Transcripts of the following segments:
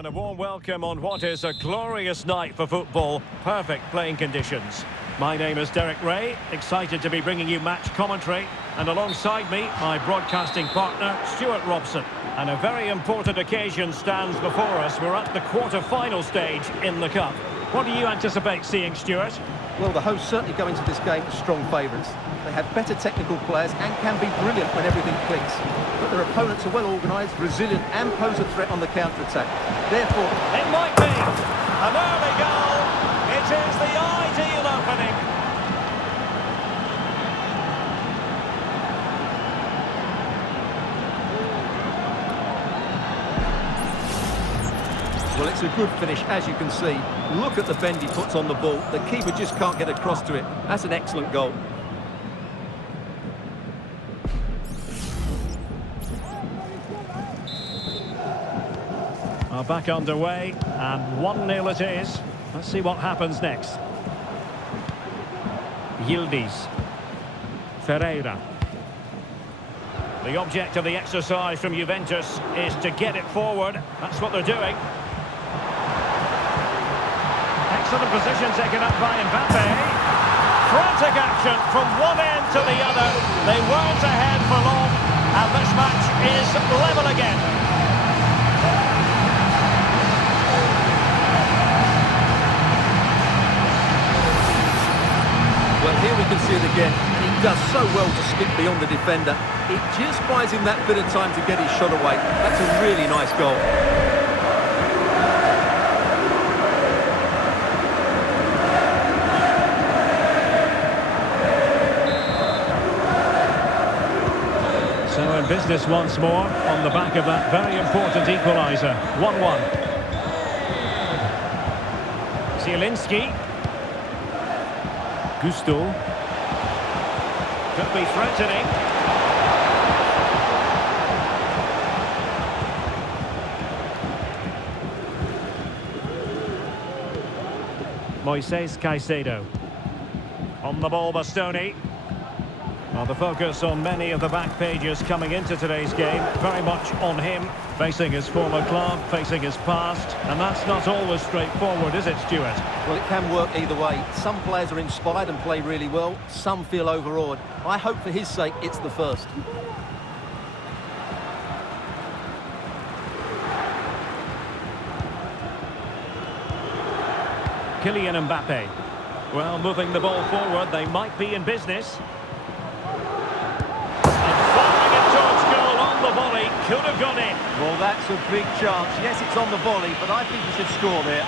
and a warm welcome on what is a glorious night for football. Perfect playing conditions. My name is Derek Ray, excited to be bringing you match commentary. And alongside me, my broadcasting partner, Stuart Robson. And a very important occasion stands before us. We're at the quarter-final stage in the Cup. What do you anticipate seeing, Stuart? Well, the hosts certainly go into this game as strong favourites. They have better technical players and can be brilliant when everything clicks. But their opponents are well organised, resilient and pose a threat on the counter-attack. Therefore... It might be! An early goal! It is the ideal opening! Well, it's a good finish, as you can see. Look at the bend he puts on the ball. The keeper just can't get across to it. That's an excellent goal. Back underway, and 1-0 it is. Let's see what happens next. Yildiz. Ferreira. The object of the exercise from Juventus is to get it forward. That's what they're doing. Excellent position taken up by Mbappe. Frantic action from one end to the other. They weren't ahead for long, and this match is level again. Well, here we can see it again, and he does so well to skip beyond the defender. It just buys him that bit of time to get his shot away. That's a really nice goal. So in business once more, on the back of that very important equaliser. 1-1. Zielinski. Gusto. Could be threatening. Moises Caicedo. On the ball, Bastoni. Well, the focus on many of the back pages coming into today's game, very much on him, facing his former club, facing his past, and that's not always straightforward, is it, Stuart? Well, it can work either way. Some players are inspired and play really well, some feel overawed. I hope for his sake it's the first. Kylian Mbappe. Well, moving the ball forward, they might be in business. Volley could have gone in. Well, that's a big chance. Yes, it's on the volley, but I think he should score there.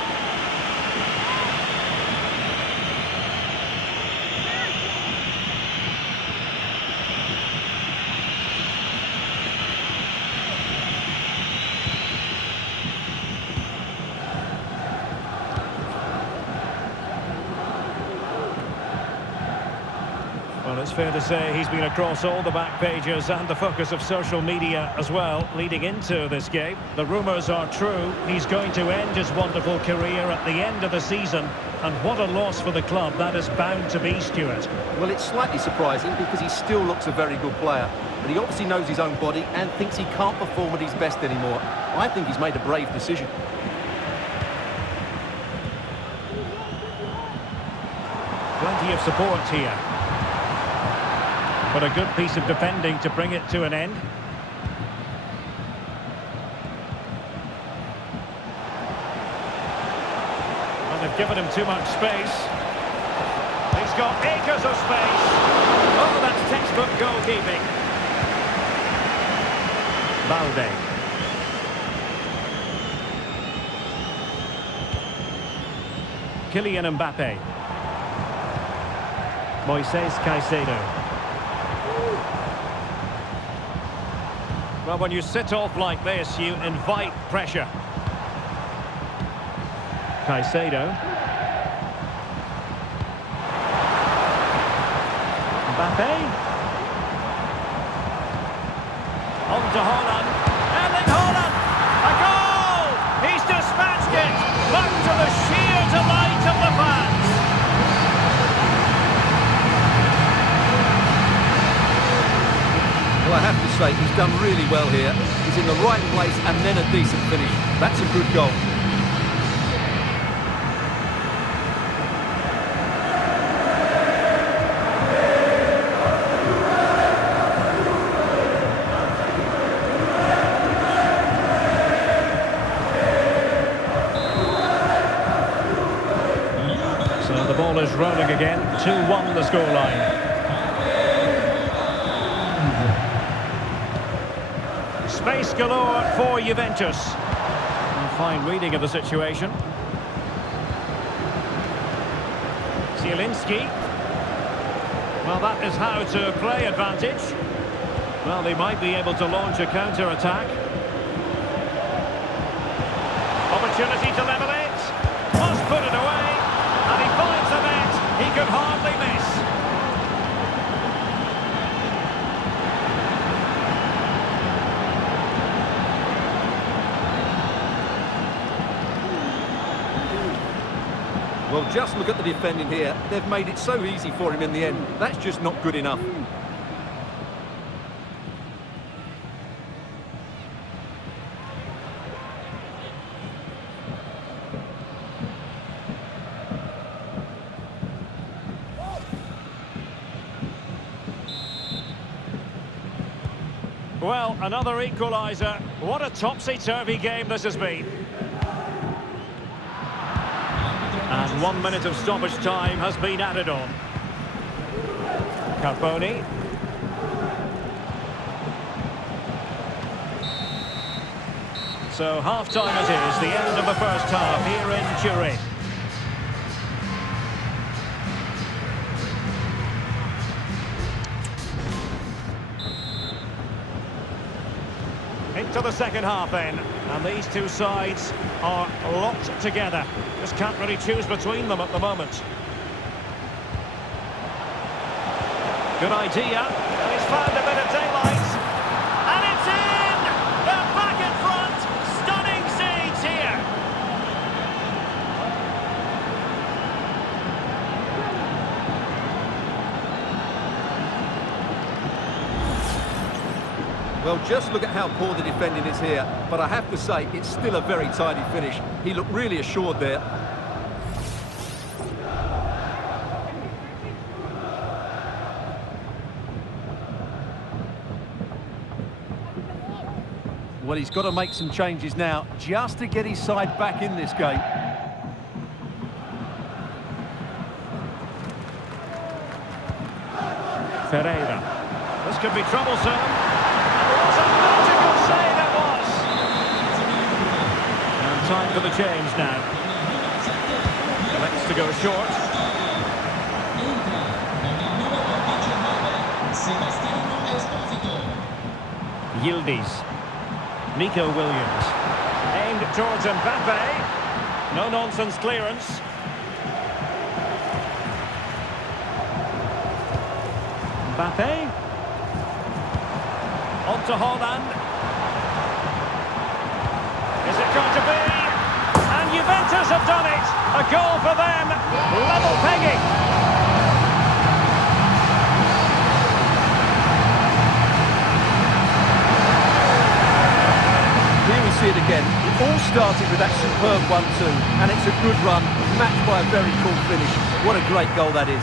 Well, it's fair to say he's been across all the back pages and the focus of social media as well, leading into this game. The rumours are true. He's going to end his wonderful career at the end of the season. And what a loss for the club that is bound to be, Stuart. Well, it's slightly surprising because he still looks a very good player. But he obviously knows his own body and thinks he can't perform at his best anymore. I think he's made a brave decision. Plenty of support here. But a good piece of defending to bring it to an end. Well, they've given him too much space. He's got acres of space. Oh, that's textbook goalkeeping. Balde. Kylian Mbappe. Moises Caicedo. Well, when you sit off like this, you invite pressure. Caicedo. Mbappe. On to Haaland. Erling Haaland! A goal! He's dispatched it! Back to the sheer delight of the fans! Well, I have to say, say, he's done really well here. He's in the right place and then a decent finish. That's a good goal. So the ball is rolling again. 2-1 the scoreline. Space galore for Juventus. A fine reading of the situation. Zielinski. Well, that is how to play advantage. Well, they might be able to launch a counter-attack. Opportunity to level it. Must put it away. And he finds the net. He could hardly miss. Well, just look at the defending here. They've made it so easy for him in the end. That's just not good enough. Well, another equaliser. What a topsy-turvy game this has been. And 1 minute of stoppage time has been added on. Carboni. So half-time it is, the end of the first half here in Turin. Into the second half then, and these two sides are locked together. Just can't really choose between them at the moment. Good idea. He's found a bit of daylight. And it's in! They're back in front! Stunning scenes here! Well, just look at how poor the defending is here. But I have to say, it's still a very tidy finish. He looked really assured there. Well, he's got to make some changes now, just to get his side back in this game. Ferreira. This could be troublesome. What a magical save it was! And time for the change now. Elects to go short. Yildiz. Nico Williams. Aimed towards Mbappe. No-nonsense clearance. Mbappe. On to Haaland. Is it going to be? And Juventus have done it! A goal for them! Level pegging! Here we see it again. It all started with that superb 1-2, and it's a good run, matched by a very cool finish. What a great goal that is.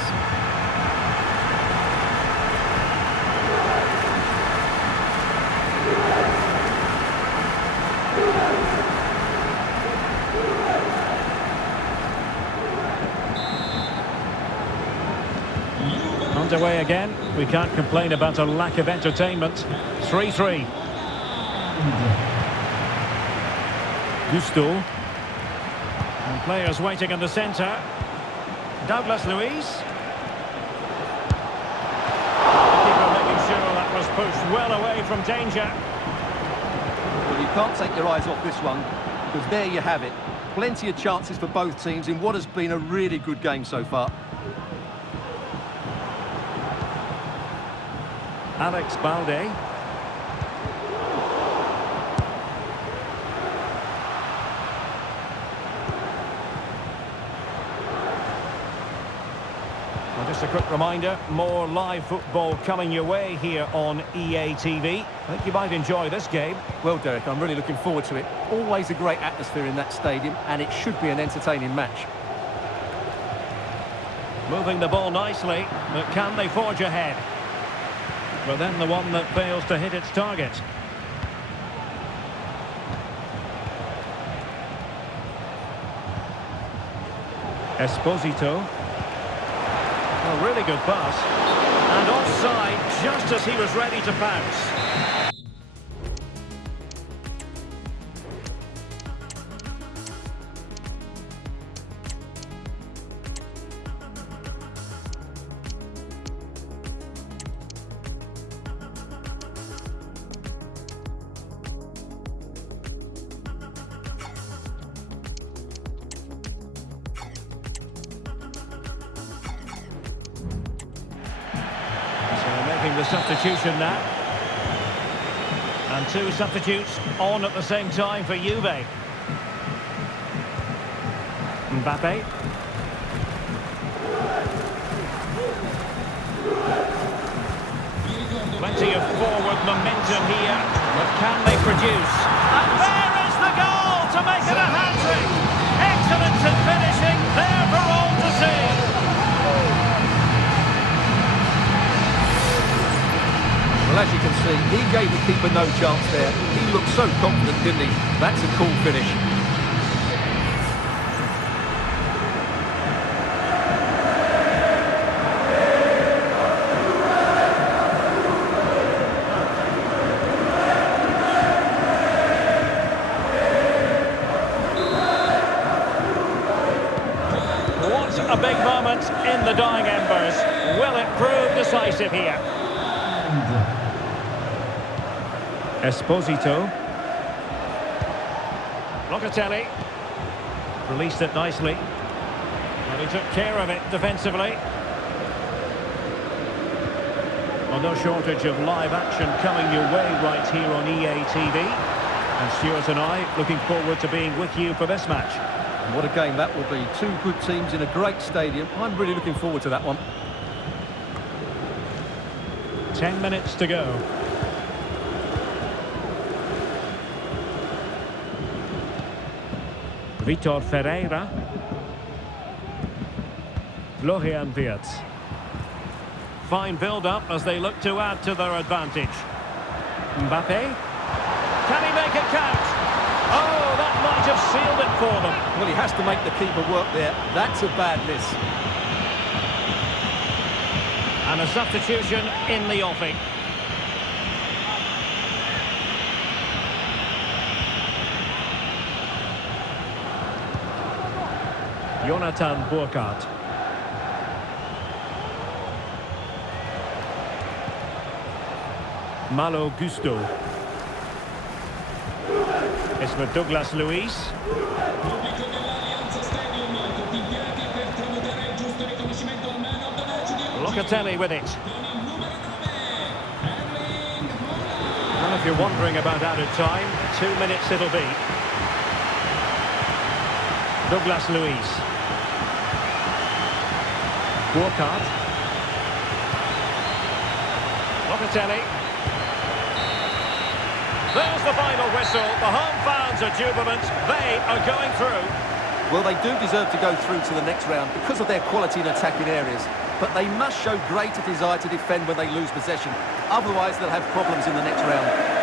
Underway again. We can't complain about a lack of entertainment. 3-3. Gusto. And players waiting in the centre. Douglas Luiz. The keeper making sure that was pushed well away from danger. Well, you can't take your eyes off this one, because there you have it. Plenty of chances for both teams in what has been a really good game so far. Alex Balde. Just a quick reminder, more live football coming your way here on EA TV. I think you might enjoy this game. Well, Derek, I'm really looking forward to it. Always a great atmosphere in that stadium, and it should be an entertaining match. Moving the ball nicely, but can they forge ahead? But then the one that fails to hit its target. Esposito. A really good pass. And offside just as he was ready to pounce. Making the substitution now. And two substitutes on at the same time for Juve. Mbappe. Plenty of forward momentum here, but can they produce? And there is the goal to make it a hat-trick! Excellence in finishing, there for all to see! Well, as you can see, he gave the keeper no chance there. He looked so confident, didn't he? That's a cool finish. What a big moment in the dying embers. Will it prove decisive here? Esposito. Locatelli. Released it nicely. And he took care of it defensively. Well, no shortage of live action coming your way right here on EA TV. And Stuart and I looking forward to being with you for this match. And what a game that will be. Two good teams in a great stadium. I'm really looking forward to that one. 10 minutes to go. Vitor Ferreira. Florian Wirtz. Fine build-up as they look to add to their advantage. Mbappe. Can he make it count? Oh, that might have sealed it for them. Well, he has to make the keeper work there. That's a bad miss. And a substitution in the offing. Jonathan Burkhardt. Malo Gusto. It's for Douglas Luiz. Locatelli with it. Well, if you're wondering about added time, 2 minutes it'll be. Douglas Luiz. Burkhardt. Locatelli. There's the final whistle. The home fans are jubilant. They are going through. Well, they do deserve to go through to the next round because of their quality in attacking areas. But they must show greater desire to defend when they lose possession. Otherwise, they'll have problems in the next round.